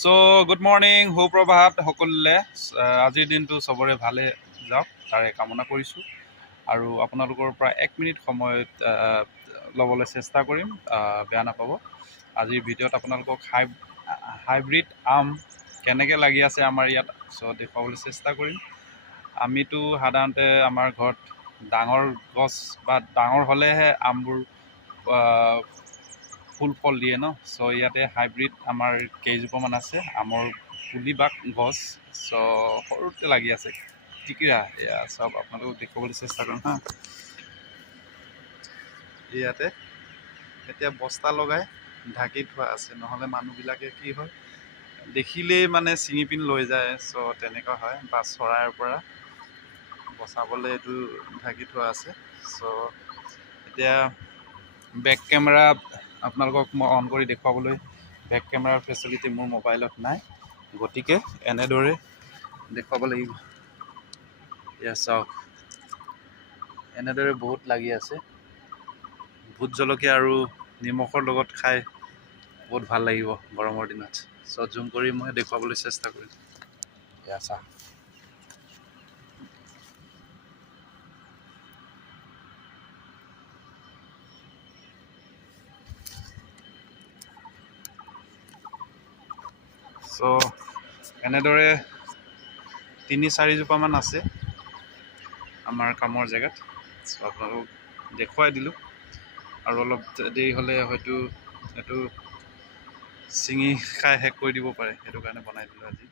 so good morning সুপ্ৰভাত সকলোলে আজিৰ দিনটো চবৰে ভালে যাওক তাৰে কামনা কৰিছোঁ আৰু আপোনালোকৰ পৰা 1 মিনিট সময়ত ল'বলৈ চেষ্টা কৰিম বেয়া নাপাব আজিৰ ভিডিঅ'ত আপোনালোকক হাইব্ৰিড আম কেনেকৈ লাগি আছে আমাৰ ইয়াত চ' দেখুৱাবলৈ চেষ্টা কৰিম আমিতো সাধাৰণতে আমাৰ ঘৰত ডাঙৰ গছ বা ডাঙৰ হ'লেহে আমবোৰ ফুল ফল দিয়ে ন চ' ইয়াতে হাইব্ৰিড আমাৰ কেইজোপামান আছে আমৰ পুলি বা গছ চ' সৰুতে লাগি আছে টিকিৰা এয়া চব আপোনালোকক দেখুৱাবলৈ চেষ্টা কৰিম হা ইয়াতে এতিয়া বস্তা লগাই ঢাকি থোৱা আছে নহ'লে মানুহবিলাকে কি হয় দেখিলেই মানে ছিঙি পিনি লৈ যায় চ' তেনেকুৱা হয় বা চৰাইৰ পৰা বচাবলৈ এইটো ঢাকি থোৱা আছে চ' এতিয়া বেক কেমেৰা আপোনালোকক মই অন কৰি দেখুৱাবলৈ বেক কেমেৰাৰ ফেচিলিটি মোৰ মোবাইলত নাই গতিকে এনেদৰে দেখুৱাব লাগিব এয়া চাওক এনেদৰে বহুত লাগি আছে ভোট জলকীয়া আৰু নিমখৰ লগত খাই বহুত ভাল লাগিব গৰমৰ দিনত চ' জুম কৰি মই দেখুৱাবলৈ চেষ্টা কৰিম এয়া চাওক চ' এনেদৰে 3-4 জোপামান আছে আমাৰ কামৰ জেগাত চ' আপোনালোকক দেখুৱাই দিলোঁ আৰু অলপ দেৰি হ'লে হয়তো এইটো ছিঙি খাই শেষ কৰি দিব পাৰে সেইটো কাৰণে বনাই দিলোঁ আজি